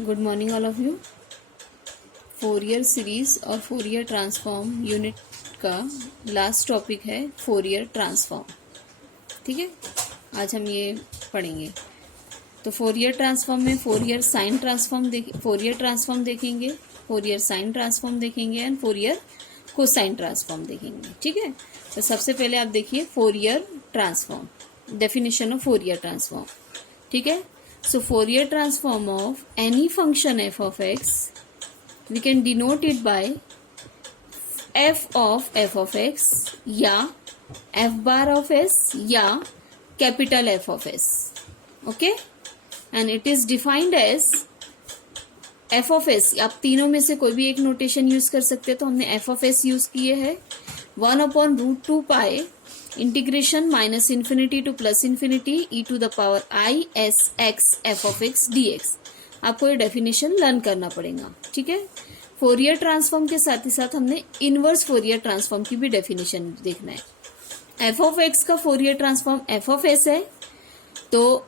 Good morning all of you. Fourier series और Fourier transform unit का last topic है Fourier transform. ठीक है, आज हम ये पढ़ेंगे। तो फोरियर ट्रांसफॉर्म में Fourier sine transform Fourier transform देखेंगे, फोरियर साइन ट्रांसफॉर्म देखेंगे एंड फोरियर कोसाइन ट्रांसफॉर्म देखेंगे। ठीक है, तो सबसे पहले आप देखिए Fourier transform, definition of Fourier transform. ठीक है, so Fourier transform of any function f of x, we can denote it by f of x या f bar of s या capital F of s. Okay, and it is defined as f of s। आप तीनों में से कोई भी एक notation use कर सकते हैं, तो हमने f of s यूज किए हैं 1/√2 pi integration -∞ to +∞ e to the power I s x f of x dx। आपको ये डेफिनेशन लर्न करना पड़ेगा। ठीक है, फोरियर ट्रांसफॉर्म के साथ ही साथ हमने इनवर्स फोरियर ट्रांसफॉर्म की भी डेफिनेशन देखना है। f of x का Fourier transform f of s है, तो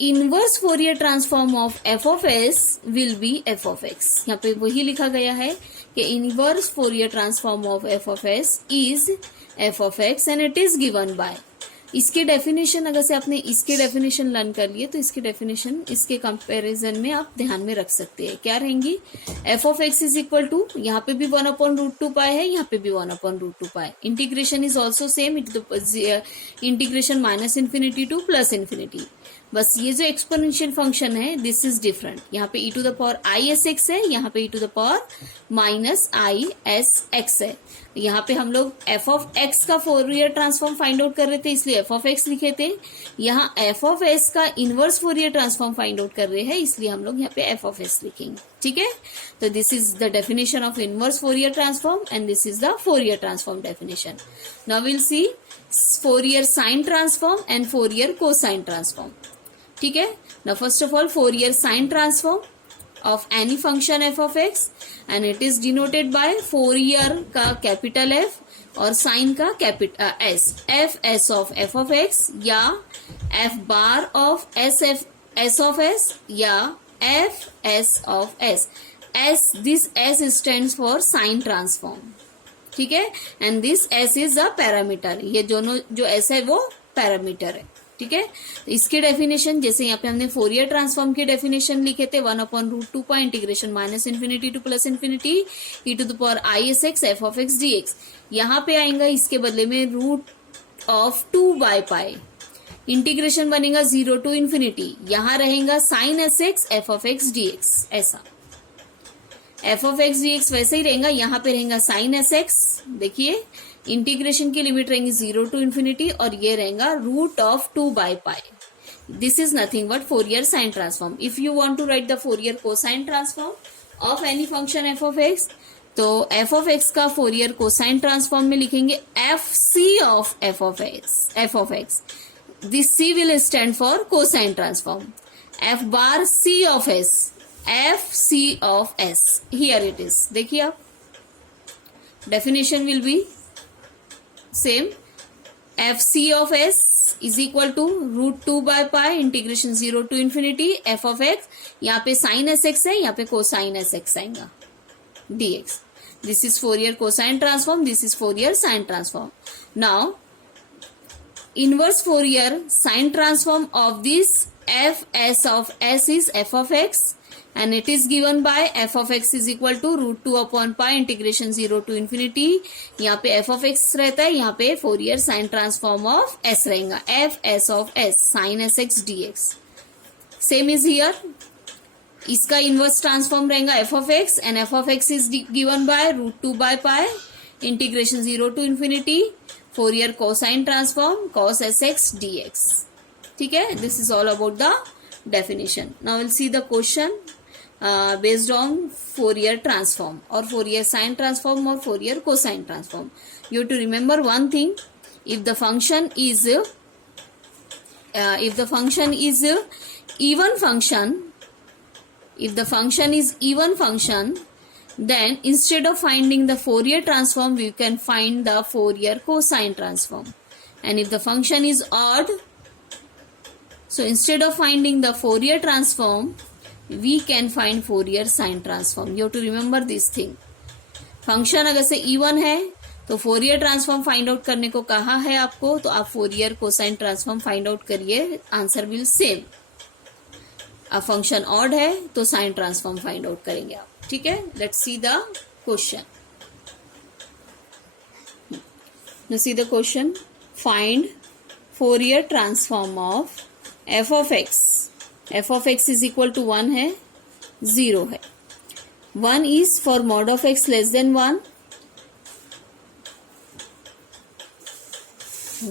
inverse Fourier transform of f of s will be f of x। यहाँ पे वही लिखा गया है कि inverse Fourier transform of f of s is f of x and it is given by। इसके डेफिनेशन अगर से आपने इसके डेफिनेशन लर्न कर लिए तो इसके डेफिनेशन इसके कंपैरिजन में आप ध्यान में रख सकते हैं। क्या रहेंगी? f of x is equal to, यहाँ पे भी 1/√2 पाई है, यहाँ पे भी 1/√2 pi. Integration is also same, integration -∞ to +∞। बस ये जो एक्सपोनेंशियल फंक्शन है दिस इज डिफरेंट। यहाँ पे e to the power ISX है, यहाँ पे e to the power -ISX है। यहाँ पे हम लोग f of x का फोरियर ट्रांसफॉर्म फाइंड आउट कर रहे थे, इसलिए f of x लिखे थे। यहाँ f of s का inverse Fourier transform find out कर रहे हैं, इसलिए हम लोग यहाँ पे f of s लिखेंगे। ठीक है, तो this is the definition of inverse Fourier transform and this is the Fourier transform definition. Now will C Fourier sine transform and Fourier cosine transform. ठीक है, now first of all Fourier sine transform of any function f of x and it is denoted by Fourier का capital F और sign का capital S। f s of f of x या f bar of s of s या f s of s। this s stands for sine transform। ठीक है, and this s is a parameter। ये दोनों जो s है वो parameter है। ठीक है, तो इसके डेफिनेशन जैसे यहाँ पे हमने फोरियर ट्रांसफॉर्म की डेफिनेशन लिखे थे 1/√2 pi integration -∞ to +∞ e to the power ISX f of x dx। यहाँ पे आएगा इसके बदले में √2/पाई, इंटीग्रेशन बनेगा 0 to ∞। यहाँ रहेगा sin sx f of x dx। ऐसा f of x dx वैसे ही रहेगा, यहाँ पे रहेगा sin sx। देखिए इंटीग्रेशन की लिमिट रहेंगी 0 to ∞ और ये रहेगा √2/पाई। This is nothing but Fourier sine transform. If you want to write the Fourier cosine transform of any function f of x, तो f of x का फोरियर कोसाइन ट्रांसफॉर्म में लिखेंगे fc of f of x। This c will stand for cosine transform. f bar c of s, fc of s, here it is. देखिए आप definition will be same. fc of s is equal to √2/पाई integration 0 to ∞ f of x, यहाँ पे sin sx है, यहाँ पे cosine sx आएगा dx। This is Fourier cosine transform, this is Fourier sine transform. Now inverse Fourier sine transform of this f s of s is f of x and it is given by f of x is equal to √2/पाई integration 0 to ∞। यहाँ पे f of x रहता है, यहाँ पे Fourier sine transform of s रहेगा f s of s sin sx dx। Same is here, इसका inverse transform रहेगा f of x and f of x is given by √2/पाई integration 0 to ∞ Fourier cosine transform cos sx dx। ठीक है, this is all about the definition. Now will see the question based on Fourier transform or Fourier sine transform or Fourier cosine transform. You have to remember one thing: if the function is even function, then instead of finding the Fourier transform, we can find the Fourier cosine transform. And if the function is odd, so instead of finding the Fourier transform, we can find Fourier sine transform. You have to remember this thing. Function अगर से even है तो Fourier transform find out करने को कहा है आपको, तो आप Fourier cosine transform find out करिए, आंसर विल सेम. अब फंक्शन ऑड है तो साइन ट्रांसफॉर्म फाइंड आउट करेंगे आप. ठीक है, let's see the question. Now see the question. Find Fourier transform of f of x. f of x is equal to 1 है, 0 है. 1 is for mod of x less than 1.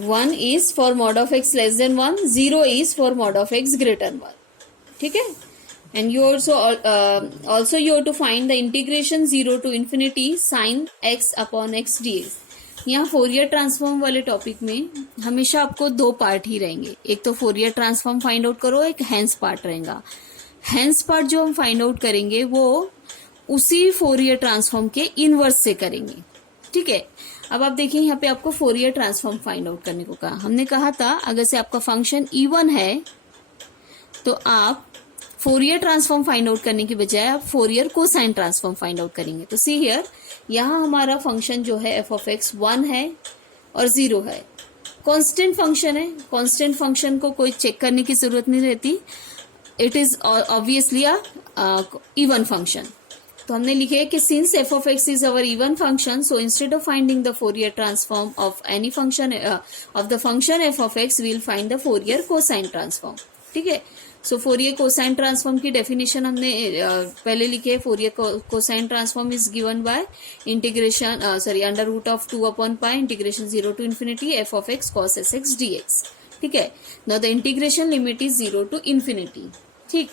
1 is for mod of x less than 1. 0 is for mod of x greater than 1. ठीक है. And you also you have to find the integration 0 to infinity sin x upon x dx. यहाँ Fourier transform वाले topic में हमेशा आपको दो part ही रहेंगे. एक तो फोरियर ट्रांसफॉर्म फाइंड आउट करो, एक हैंस पार्ट रहेगा. हैंस पार्ट जो हम फाइंड आउट करेंगे वो उसी फोरियर ट्रांसफॉर्म के इनवर्स से करेंगे. ठीक है. अब आप देखिए यहाँ पे आपको फोरियर ट्रांसफॉर्म फाइंड आउट करने को कहा. हमने कहा था अगर से आपका फंक्शन इवन है तो आप फोरियर ट्रांसफॉर्म फाइंड आउट करने की बजाय आप Fourier cosine transform find out करेंगे. तो सी हियर, यहाँ हमारा फंक्शन जो है एफ ऑफ एक्स 1 है और 0 है. कांस्टेंट फंक्शन है. कांस्टेंट फंक्शन को कोई चेक करने की जरूरत नहीं रहती. It is obviously a even function. तो हमने लिखे है कि since f of x is our even function, so instead of finding the Fourier transform of any function of the function f of x, we'll find the Fourier cosine transform. ठीक है. So Fourier cosine transform की definition हमने पहले लिखी है. Fourier cosine transform is given by integration under root of 2 upon pi integration 0 to infinity f of x cos s x d x. ठीक है. Now the integration limit is 0 to infinity. ठीक.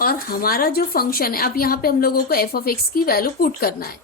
और हमारा जो फंक्शन है, अब यहाँ पे हम लोगों को एफ ऑफ एक्स की वैल्यू पुट करना है.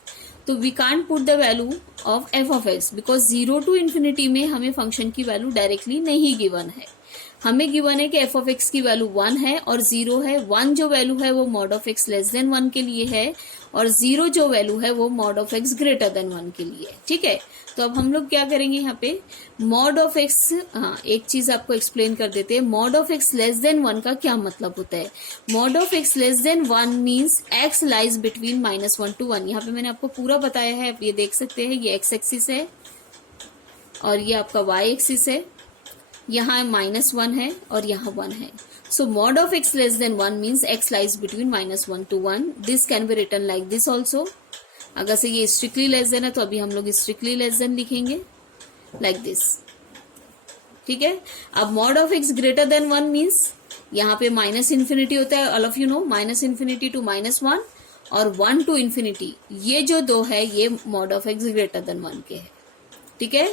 तो we can't put the value of f of x because 0 to infinity में हमें फंक्शन की वैल्यू डायरेक्टली नहीं गिवन है. हमें गिवन है कि एफ ऑफ एक्स की वैल्यू 1 है और 0 है. 1 जो वैल्यू है वो mod of x less than 1 के लिए है और 0 जो वैल्यू है वो mod of x greater than 1 के लिए. ठीक है. तो अब हम लोग क्या करेंगे यहाँ पे, मॉड ऑफ एक्स, एक चीज आपको एक्सप्लेन कर देते हैं. Mod of x less than 1 का क्या मतलब होता है. Mod of x less than 1 means x lies between -1 to 1. यहाँ पे मैंने आपको पूरा बताया है, आप ये देख सकते हैं. ये एक्स एक्सिस है और ये आपका वाई एक्सिस है. यहाँ -1 है और यहाँ 1 है. So mod of x less than 1 means x lies between -1 to 1. This can be written like this also. अगर से ये स्ट्रिक्टली लेस देन है तो अभी हम लोग स्ट्रिक्टली लेस देन लिखेंगे लाइक दिस. ठीक है. अब mod of x greater than 1 means यहाँ पे माइनस इन्फिनिटी होता है. All of you know, -minus infinity to -1 और 1 to इन्फिनिटी, ये जो दो है ये mod of x greater than 1 के है. ठीक है.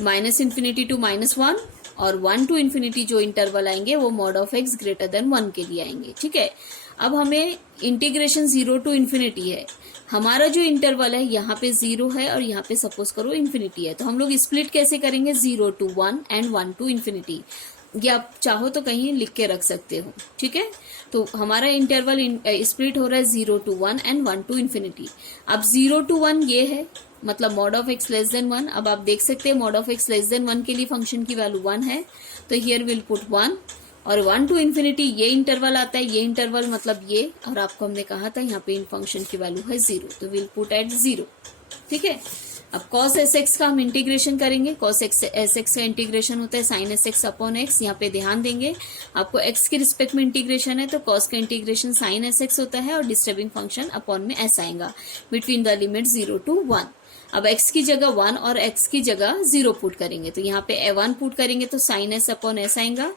-इन्फिनिटी टू -1 और 1 to इन्फिनिटी जो इंटरवल आएंगे वो mod of x greater than 1 के लिए आएंगे. ठीक है. अब हमें इंटीग्रेशन 0 टू इन्फिनिटी है. हमारा जो इंटरवल है यहाँ पे 0 है और यहाँ पे सपोज करो इन्फिनिटी है. तो हम लोग स्प्लिट कैसे करेंगे, 0 to 1 एंड 1 to इन्फिनिटी. ये आप चाहो तो कहीं लिख के रख सकते हो. ठीक है. तो हमारा इंटरवल स्प्लिट हो रहा है 0 to 1 एंड 1 to इन्फिनिटी. अब 0 to 1 ये है, मतलब mod of x less than 1. अब आप देख सकते हैं mod of x less than 1 के लिए फंक्शन की वैल्यू 1 है, तो हियर विल पुट 1. और 1 to इन्फिनिटी ये इंटरवल आता है, ये इंटरवल मतलब ये, और आपको हमने कहा था यहाँ पे इन फंक्शन की वैल्यू है 0, तो विल पुट एट 0. ठीक है. अब cos एस एक्स का हम इंटीग्रेशन करेंगे. cos एस एक्स का इंटीग्रेशन होता है sin S x upon x. यहाँ पे ध्यान देंगे आपको x के रिस्पेक्ट में इंटीग्रेशन है तो cos का इंटीग्रेशन sin एस एक्स होता है और डिस्टर्बिंग फंक्शन अपॉन में s आएगा बिटवीन द लिमिट 0 to 1. अब x की जगह 1 और x की जगह 0 पुट करेंगे तो यहाँ पे 1 पुट करेंगे तो sin s अपॉन s आएगा.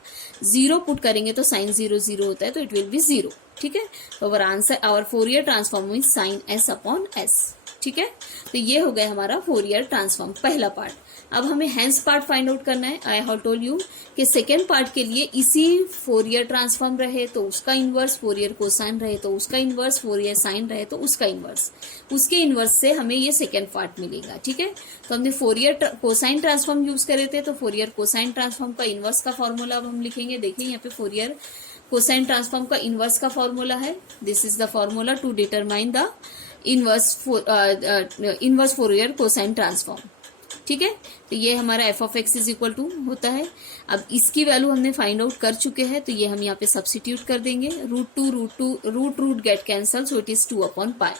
0 पुट करेंगे तो sin 0 0 होता है तो इट विल बी 0. ठीक है. तो our answer, our Fourier transform is sin s upon s. ठीक है. तो ये हो गया हमारा फोरियर ट्रांसफॉर्म पहला पार्ट. अब हमें हैंस पार्ट फाइंड आउट करना है. आई हैव टोल्ड यू कि सेकेंड पार्ट के लिए इसी फोरियर ट्रांसफॉर्म रहे तो उसका इनवर्स, फोरियर कोसाइन रहे तो उसका इनवर्स, फोरियर साइन रहे तो उसका इनवर्स, उसके इनवर्स से हमें ये सेकेंड पार्ट मिलेगा. ठीक है. तो हमने फोरियर कोसाइन ट्रांसफॉर्म यूज करे थे तो फोरियर कोसाइन ट्रांसफॉर्म का इनवर्स का फॉर्मूला अब हम लिखेंगे. देखिए यहाँ पे फोरियर कोसाइन ट्रांसफॉर्म का इनवर्स का फॉर्मूला है. This is the formula to determine the inverse Fourier cosine transform. ठीक है, तो ये हमारा f of x is equal to होता है। अब इसकी वैल्यू हमने फाइंड आउट कर चुके हैं, तो ये हम यहाँ पे सब्सिट्यूट कर देंगे। Root get cancel, so it is 2/पाई।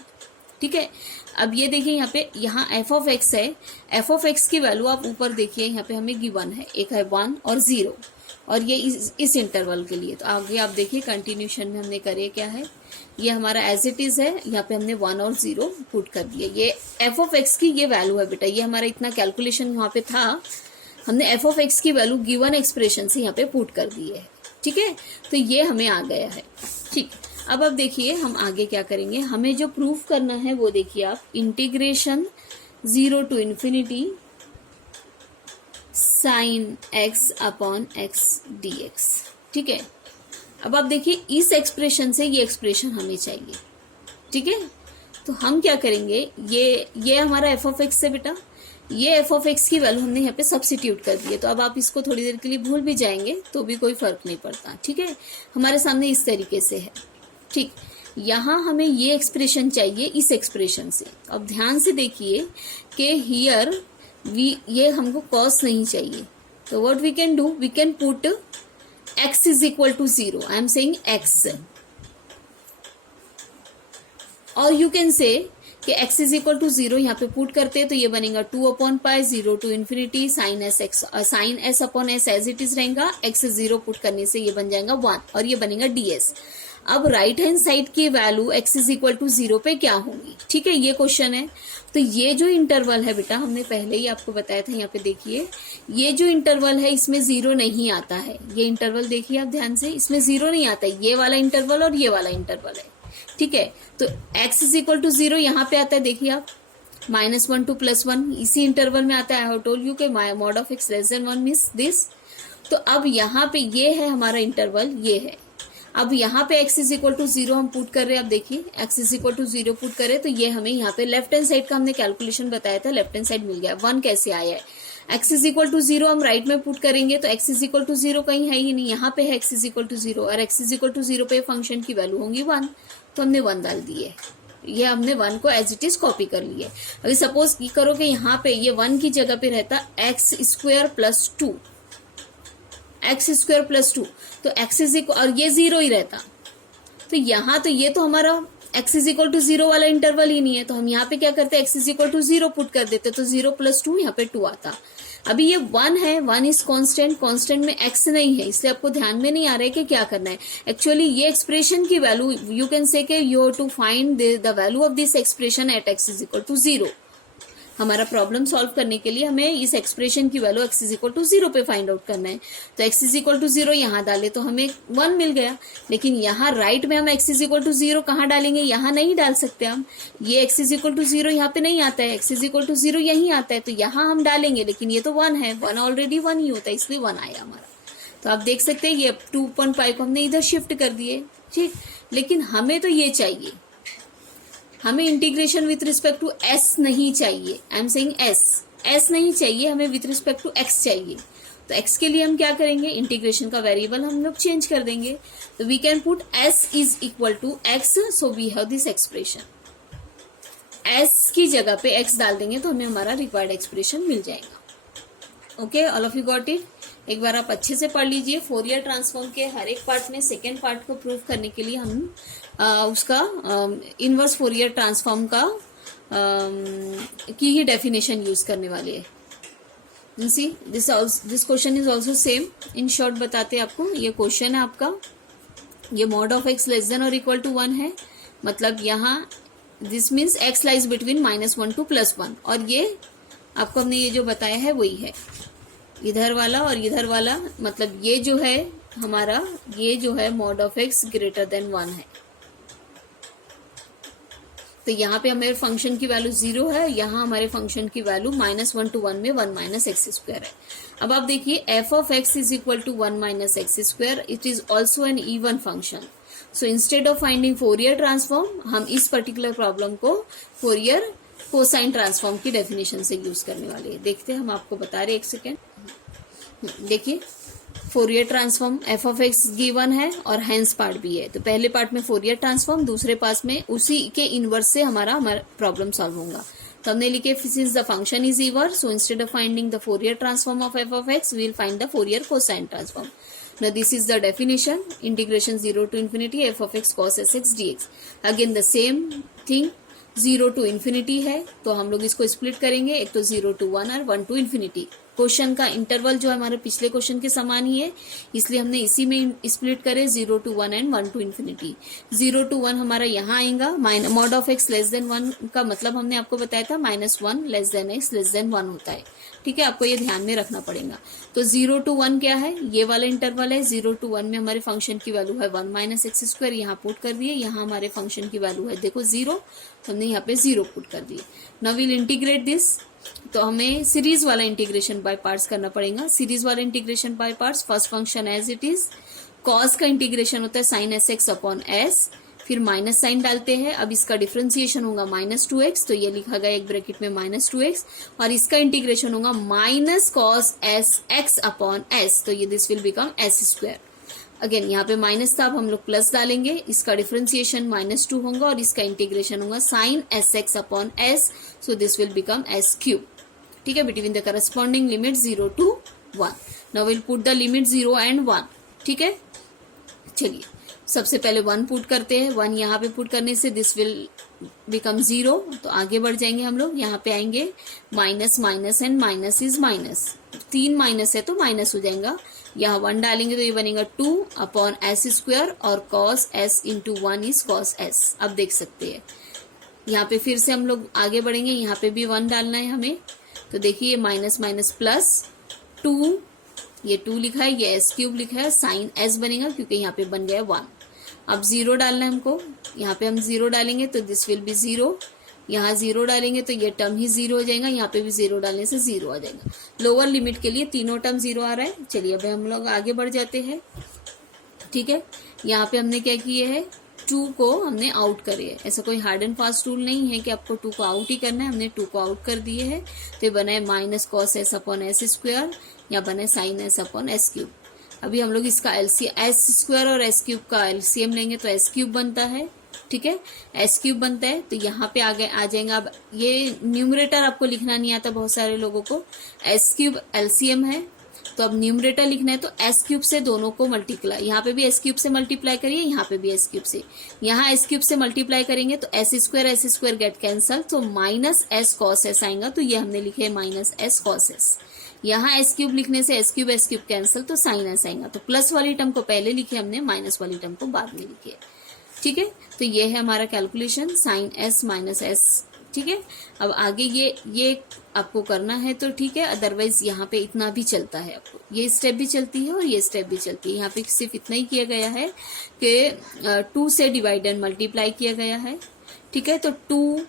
ठीक है, अब ये देखिए यहाँ पे, यहाँ एफ ऑफ एक्स है, एफ ऑफ एक्स की वैल्यू आप ऊपर देखिए यहाँ पे हमें गिवन है, एक है 1 और 0, और ये इस इंटरवल के लिए। तो आगे आप देखिए कंटिन्यूशन में हमने करे क्या है, ये हमारा एज इट इज है, यहाँ पे हमने 1 और 0 पुट कर दिया। ये एफ ऑफ एक्स की ये वैल्यू है बेटा, ये हमारा इतना कैलकुलेशन यहाँ पे था, हमने एफ ऑफ एक्स की वैल्यू गिवन एक्सप्रेशन से यहाँ पे पुट कर दी है। ठीक है, तो ये हमें आ गया है। ठीक, अब देखिए हम आगे क्या करेंगे, हमें जो प्रूफ करना है वो देखिए आप, integration 0 to ∞ sin x/x dx। ठीक है, अब आप देखिए इस एक्सप्रेशन से ये एक्सप्रेशन हमें चाहिए। ठीक है, तो हम क्या करेंगे, ये हमारा एफ ऑफ एक्स है बेटा, ये एफ ऑफ एक्स की वैल्यू हमने यहाँ पे सब्सिट्यूट कर दी है। तो अब आप इसको थोड़ी देर के लिए भूल भी जाएंगे तो भी कोई फर्क नहीं पड़ता। ठीक है, हमारे सामने इस तरीके से है। ठीक, यहाँ हमें ये एक्सप्रेशन चाहिए इस एक्सप्रेशन से। अब ध्यान से देखिए कि हियर ये हमको कॉस नहीं चाहिए, तो what we can do, we can put x is equal to 0, I am saying x, और यू कैन से कि x इज इक्वल टू 0 यहाँ पे पुट करते हैं, तो ये बनेगा 2/पाई 0 to ∞ sine s upon s as it is रहेगा, x 0 पुट करने से ये बन जाएगा 1, और ये बनेगा ds। अब राइट हैंड साइड की value x is equal to 0 पे क्या होंगी। ठीक है, ये क्वेश्चन है। तो ये जो इंटरवल है बेटा, हमने पहले ही आपको बताया था, यहाँ पे देखिए ये जो इंटरवल है इसमें 0 नहीं आता है। ये इंटरवल देखिए आप ध्यान से, इसमें 0 नहीं आता है, ये वाला इंटरवल और ये वाला इंटरवल है। ठीक है, तो x इज इक्वल टू 0 यहाँ पे आता है, देखिए आप -1 to +1 इसी इंटरवल में आता है। आई हैव टोल्ड यू कि mod of x less than 1 means this. तो अब यहाँ पे ये है हमारा इंटरवल, ये है। अब यहाँ पे x इज इक्वल टू 0 हम पुट कर रहे हैं। अब देखिए x is equal to 0 put करे तो ये हमें यहाँ पे लेफ्ट हैंड साइड का हमने कैलकुलेशन बताया था, लेफ्ट हैंड साइड मिल गया। 1 कैसे आया है, x इज इक्वल टू 0 हम राइट में पुट करेंगे तो x इज इक्वल टू 0 कहीं है ही नहीं, यहाँ पे है x इज इक्वल टू 0, और x इज इक्वल टू 0 पे फंक्शन की वैल्यू होंगी 1, तो हमने 1 डाल दी है। ये हमने 1 को एज इट इज कॉपी कर लिए। अभी सपोज ये करो कि यहाँ पे ये 1 की जगह पे रहता x square plus 2, x square plus 2, तो x इज इक्वल, और ये 0 ही रहता, तो यहाँ तो ये तो हमारा x इज इक्वल टू 0 वाला इंटरवल ही नहीं है, तो हम यहाँ पे क्या करते, x is equal to 0 put कर देते, तो 0 + 2 यहाँ पे 2 आता। अभी ये 1 है, 1 इज कांस्टेंट, कांस्टेंट में x नहीं है, इसलिए आपको ध्यान में नहीं आ रहा है कि क्या करना है। एक्चुअली ये एक्सप्रेशन की वैल्यू, यू कैन से कि you have to find the value of this expression at x is equal to 0। हमारा प्रॉब्लम सॉल्व करने के लिए हमें इस एक्सप्रेशन की value x is equal to 0 पे फाइंड आउट करना है। तो x इज इक्वल टू 0 यहाँ डाले तो हमें 1 मिल गया, लेकिन यहाँ राइट में हम x इज इक्वल टू 0 कहाँ डालेंगे, यहाँ नहीं डाल सकते हम। ये x इज इक्वल टू 0 यहाँ पे नहीं आता है, x इज इक्वल टू 0 यहीं आता है, तो यहाँ हम डालेंगे, लेकिन ये तो 1 है, 1 ऑलरेडी 1 ही होता है, इसलिए 1 आया हमारा। तो आप देख सकते हैं ये 2.5 को हमने इधर शिफ्ट कर दिए। ठीक, लेकिन हमें तो ये चाहिए, हमें integration with respect to s नहीं चाहिए, आई एम सेइंग s नहीं चाहिए, हमें विथ रिस्पेक्ट टू x चाहिए। तो x के लिए हम क्या करेंगे, इंटीग्रेशन का वेरिएबल हम लोग चेंज कर देंगे। तो we can put s is equal to x, so we have this expression. s की जगह पे x डाल देंगे तो हमें हमारा रिक्वायर्ड एक्सप्रेशन मिल जाएगा। Okay, all of you got it. एक बार आप अच्छे से पढ़ लीजिए। फोरियर ट्रांसफॉर्म के हर एक पार्ट में सेकेंड पार्ट को प्रूव करने के लिए हम उसका इनवर्स फोरियर ट्रांसफॉर्म का की ही डेफिनेशन यूज करने वाले हैं। See this question is also same. In short बताते हैं आपको, ये क्वेश्चन है आपका, ये mod of x less than और इक्वल टू 1 है, मतलब यहाँ this means x lies between -1 to +1, और ये आपको हमने ये जो बताया है वही है, इधर वाला और इधर वाला, मतलब ये जो है हमारा, ये जो है mod of x greater than 1 है। तो यहाँ पे हमारे फंक्शन की वैल्यू 0 है, यहाँ हमारे फंक्शन की वैल्यू -1 to 1 में 1 - x स्क्वायर है। अब आप देखिए f of x is equal to 1 - x square, it is also an even function. So instead of finding Fourier transform, हम इस पर्टिकुलर प्रॉब्लम को फोरियर कोसाइन ट्रांसफॉर्म की डेफिनेशन से यूज करने वाले हैं। देखते हैं, हम आपको बता रहे, एक सेकेंड देखिए। Fourier transform F of x given है और हैंस पार्ट भी है, तो पहले पार्ट में फोरियर ट्रांसफॉर्म, दूसरे पार्ट में उसी के इनवर्स से हमारा प्रॉब्लम सॉल्व होगा। तो हमने लिखे since the function is even, so instead of finding the Fourier transform of f of x we will find the Fourier cosine transform. Now this is the definition, integration 0 to infinity f of x cos sx dx. Again the same thing, 0 to infinity है तो हम लोग इसको split करेंगे, एक तो 0 to 1 और 1 to infinity. Question का इंटरवल जो हमारे पिछले क्वेश्चन के समान ही है, इसलिए हमने इसी में स्प्लिट करे 0 to 1 and 1 to infinity. 0 to 1 हमारा यहाँ आएगा, mod of x less than 1 का मतलब हमने आपको बताया था -1 less than x less than 1 होता है. ठीक है, आपको ये ध्यान में रखना पड़ेगा. तो 0 to 1 क्या है, ये वाला इंटरवल है. 0 to 1 में हमारे फंक्शन की वैल्यू है 1 माइनस एक्स स्क्वायर, यहाँ पुट कर दिए. यहाँ हमारे फंक्शन की वैल्यू है देखो 0, हमने यहाँ पे 0 पुट कर दिए. Now will integrate this. तो हमें सीरीज वाला इंटीग्रेशन बाय पार्ट्स करना पड़ेगा. सीरीज वाला integration by parts, first function as it is, cos का इंटीग्रेशन होता है sine s x upon s, फिर माइनस साइन डालते हैं. अब इसका डिफरेंशिएशन होगा -2x, तो ये लिखा गया एक ब्रैकेट में -2x, और इसका इंटीग्रेशन होगा minus cos s x upon S, तो ये this will become S square. Again यहाँ पे माइनस था, अब हम लोग प्लस डालेंगे, इसका डिफरेंशिएशन -2 होगा और इसका इंटीग्रेशन होगा sine s x upon s, so this will become s cube. ठीक है, between the corresponding limit 0 to 1. Now will put the limit 0 and 1. ठीक है, चलिए सबसे पहले 1 पुट करते हैं. 1 यहाँ पे पुट करने से दिस विल बिकम 0, तो आगे बढ़ जाएंगे हम लोग. यहाँ पे आएंगे minus minus and minus is minus, 3 minus है तो माइनस हो जाएगा. यहाँ 1 डालेंगे तो ये बनेगा 2 अपॉन एस स्क्वायर, और cos S into 1 is cos S. अब देख सकते हैं यहाँ पे फिर से हम लोग आगे बढ़ेंगे. यहाँ पे भी 1 डालना है हमें, तो देखिए माइनस माइनस प्लस 2, ये 2 लिखा है, ये एस क्यूब लिखा है, साइन एस बनेगा क्योंकि यहाँ पे बन गया 1. अब 0 डालना है हमको, यहाँ पे हम 0 डालेंगे तो दिस विल बी 0. यहाँ 0 डालेंगे तो ये टर्म ही 0 हो जाएगा, यहाँ पे भी 0 डालने से 0 आ जाएगा. लोअर लिमिट के लिए तीनों टर्म 0 आ रहा है. चलिए अब हम लोग आगे बढ़ जाते हैं. ठीक है, यहाँ पे हमने क्या किए है, 2 को हमने आउट करे है. ऐसा कोई हार्ड एंड फास्ट रूल नहीं है कि आपको 2 को आउट ही करना है, हमने 2 को आउट कर दिए है. तो ये बना है minus cos s upon s square, या बना है sine s upon s cube. अभी हम लोग इसका एस स्क्वायर और एस क्यूब का एलसीएम लेंगे तो एस क्यूब बनता है. ठीक है, एस क्यूब बनता है, तो यहाँ पे आगे आ जाएगा. अब ये न्यूमरेटर आपको लिखना नहीं आता बहुत सारे लोगों को. एस क्यूब एलसीएम है, तो अब न्यूमरेटर लिखना है तो एस क्यूब से दोनों को मल्टीप्लाई, यहाँ पे भी एस क्यूब से मल्टीप्लाई करिए, यहाँ पे भी एस क्यूब से. यहाँ एस क्यूब से मल्टीप्लाई करेंगे तो एस स्क्वायर गेट कैंसल, तो माइनस एस कॉस एस आएगा, तो ये हमने लिखे है माइनस एस कॉस एस. यहाँ एस क्यूब लिखने से एस क्यूब कैंसल, तो साइन एस आएगा. तो प्लस वाली टर्म को पहले लिखे हमने, माइनस वाली टर्म को बाद में लिखे. ठीक है, तो ये है हमारा calculation, sine s minus s. ठीक है, अब आगे ये आपको करना है तो ठीक है, अदरवाइज यहाँ पे इतना भी चलता है. आपको ये स्टेप भी चलती है और ये स्टेप भी चलती है. यहाँ पे सिर्फ इतना ही किया गया है कि 2 से डिवाइड एंड मल्टीप्लाई किया गया है. ठीक है, तो 2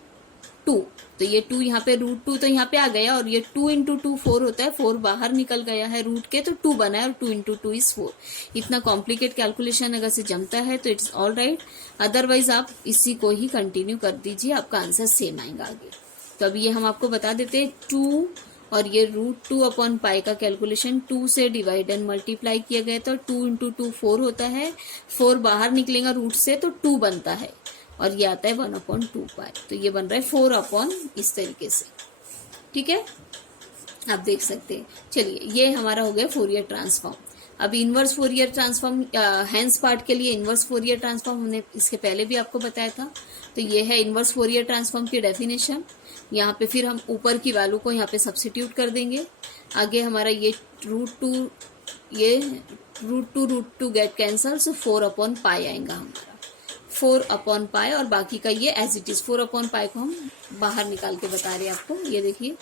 तो ये 2 यहाँ पे √2 तो यहाँ पे आ गया, और ये 2 इंटू 2 4 होता है, 4 बाहर निकल गया है रूट के, तो 2 बना है, और 2 इंटू 2 इज 4. इतना कॉम्प्लिकेट कैलकुलेशन अगर से जमता है तो इट्स ऑल राइट, अदरवाइज आप इसी को ही कंटिन्यू कर दीजिए, आपका आंसर सेम आएगा आगे. तो अभी ये हम आपको बता देते हैं 2 और ये √2 अपॉन पाई का कैलकुलेशन 2 से डिवाइड एंड मल्टीप्लाई किया गया, तो 2 इंटू 2 4 होता है, 4 बाहर निकलेगा रूट से तो 2 बनता है, और ये आता है 1/2 पाई, तो ये बन रहा है 4 अपॉन इस तरीके से. ठीक है, आप देख सकते हैं. चलिए ये हमारा हो गया फोरियर ट्रांसफॉर्म. अब inverse Fourier transform, hence part के लिए इनवर्स फोरियर ट्रांसफॉर्म हमने इसके पहले भी आपको बताया था. तो ये है इनवर्स फोरियर ट्रांसफॉर्म की डेफिनेशन. यहाँ पे फिर हम ऊपर की वैल्यू को यहाँ पे सब्स्टिट्यूट कर देंगे. आगे हमारा ये √2 get cancel, so 4 upon pi आएगा हमारा, 4 अपॉन पाई, और बाकी का ये as it is 4 upon pi को हम बाहर निकाल के बता रहे हैं आपको. ये देखिए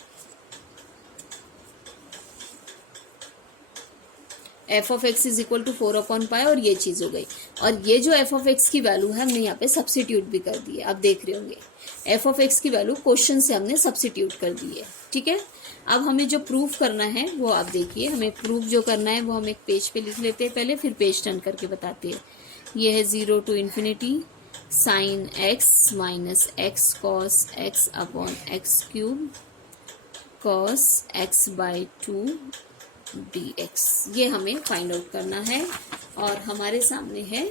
f of x is equal to 4 upon pi, और ये चीज हो गई. और ये जो एफ ऑफ एक्स की वैल्यू है हमने यहाँ पे सब्स्टिट्यूट भी कर दी है. आप देख रहे होंगे एफ ऑफ एक्स की वैल्यू क्वेश्चन से हमने सब्स्टिट्यूट कर दी है. ठीक है, अब हमें जो प्रूफ करना है वो आप देखिए. हमें प्रूफ जो करना है वो हम एक पेज पे लिख लेते हैं पहले, फिर पेज टर्न करके बताते हैं. ये है 0 to infinity sine x minus x cos x upon x cube cos x by 2 dx. ये हमें फाइंड आउट करना है, और हमारे सामने है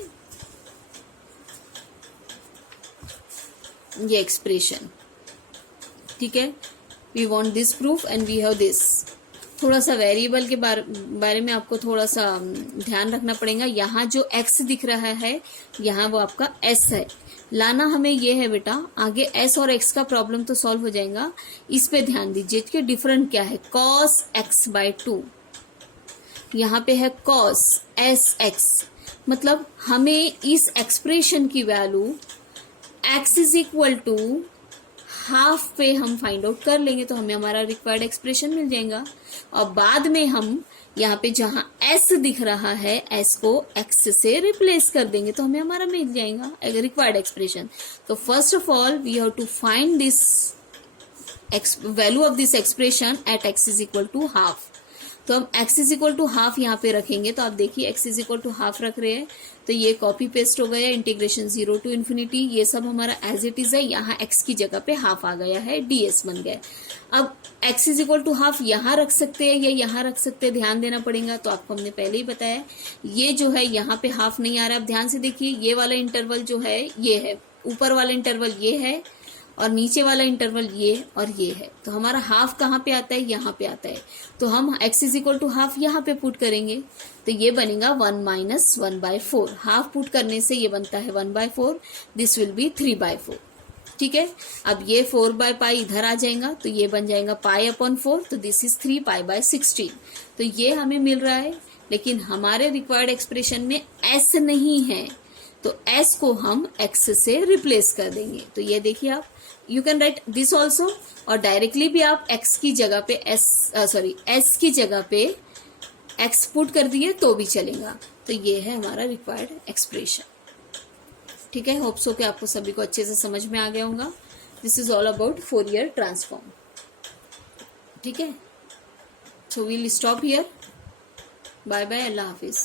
ये एक्सप्रेशन. ठीक है, we want this proof and we have this. थोड़ा सा वेरिएबल के बारे में आपको थोड़ा सा ध्यान रखना पड़ेगा। यहाँ जो x दिख रहा है यहाँ वो आपका s है, लाना हमें ये है बेटा। आगे s और x का प्रॉब्लम तो सॉल्व हो जाएगा, इस पे ध्यान दीजिए कि डिफरेंट क्या है। cos x बाय 2, यहाँ पे है cos sx, मतलब हमें इस एक्सप्रेशन की value x is equal to half पे हम फाइंड आउट कर लेंगे तो हमें हमारा रिक्वायर्ड एक्सप्रेशन मिल जाएगा। और बाद में हम यहाँ पे जहां s दिख रहा है s को x से रिप्लेस कर देंगे तो हमें हमारा मिल जाएगा रिक्वायर्ड एक्सप्रेशन। तो first of all we have to find this value of this expression at x is equal to half. तो हम x is equal to half यहाँ पे रखेंगे, तो आप देखिए x is equal to half रख रहे हैं तो ये कॉपी पेस्ट हो गया, इंटीग्रेशन 0 टू इन्फिनिटी, ये सब हमारा एज इट इज है। यहाँ x की जगह पे हाफ आ गया है, ds बन गया। अब x is equal to half यहाँ रख सकते हैं या यहाँ रख सकते हैं, ध्यान देना पड़ेगा। तो आपको हमने पहले ही बताया ये जो है यहाँ पे हाफ नहीं आ रहा है। अब ध्यान से देखिए, ये वाला इंटरवल जो है ये है, ऊपर वाला इंटरवल ये है और नीचे वाला इंटरवल ये और ये है। तो हमारा हाफ कहाँ पे आता है, यहाँ पे आता है। तो हम x is equal to half यहाँ पे पुट करेंगे तो ये बनेगा 1 माइनस 1/4। हाफ पुट करने से ये बनता है 1/4, दिस विल बी 3/4। ठीक है, अब ये 4/π इधर आ जाएगा तो ये बन जाएगा π/4, तो दिस इज 3π/16। तो ये हमें मिल रहा है, लेकिन हमारे रिक्वायर्ड एक्सप्रेशन में s नहीं है तो s को हम x से रिप्लेस कर देंगे। तो ये देखिए आप, you can write this also, और डायरेक्टली भी आप x की जगह पे s की जगह पे x पुट कर दिए तो भी चलेगा। तो ये है हमारा रिक्वायर्ड एक्सप्रेशन। ठीक है, होप सो कि आपको सभी को अच्छे से समझ में आ गया होगा। This is all about Fourier transform. ठीक है, so we'll stop here. Bye bye, अल्लाह हाफिज।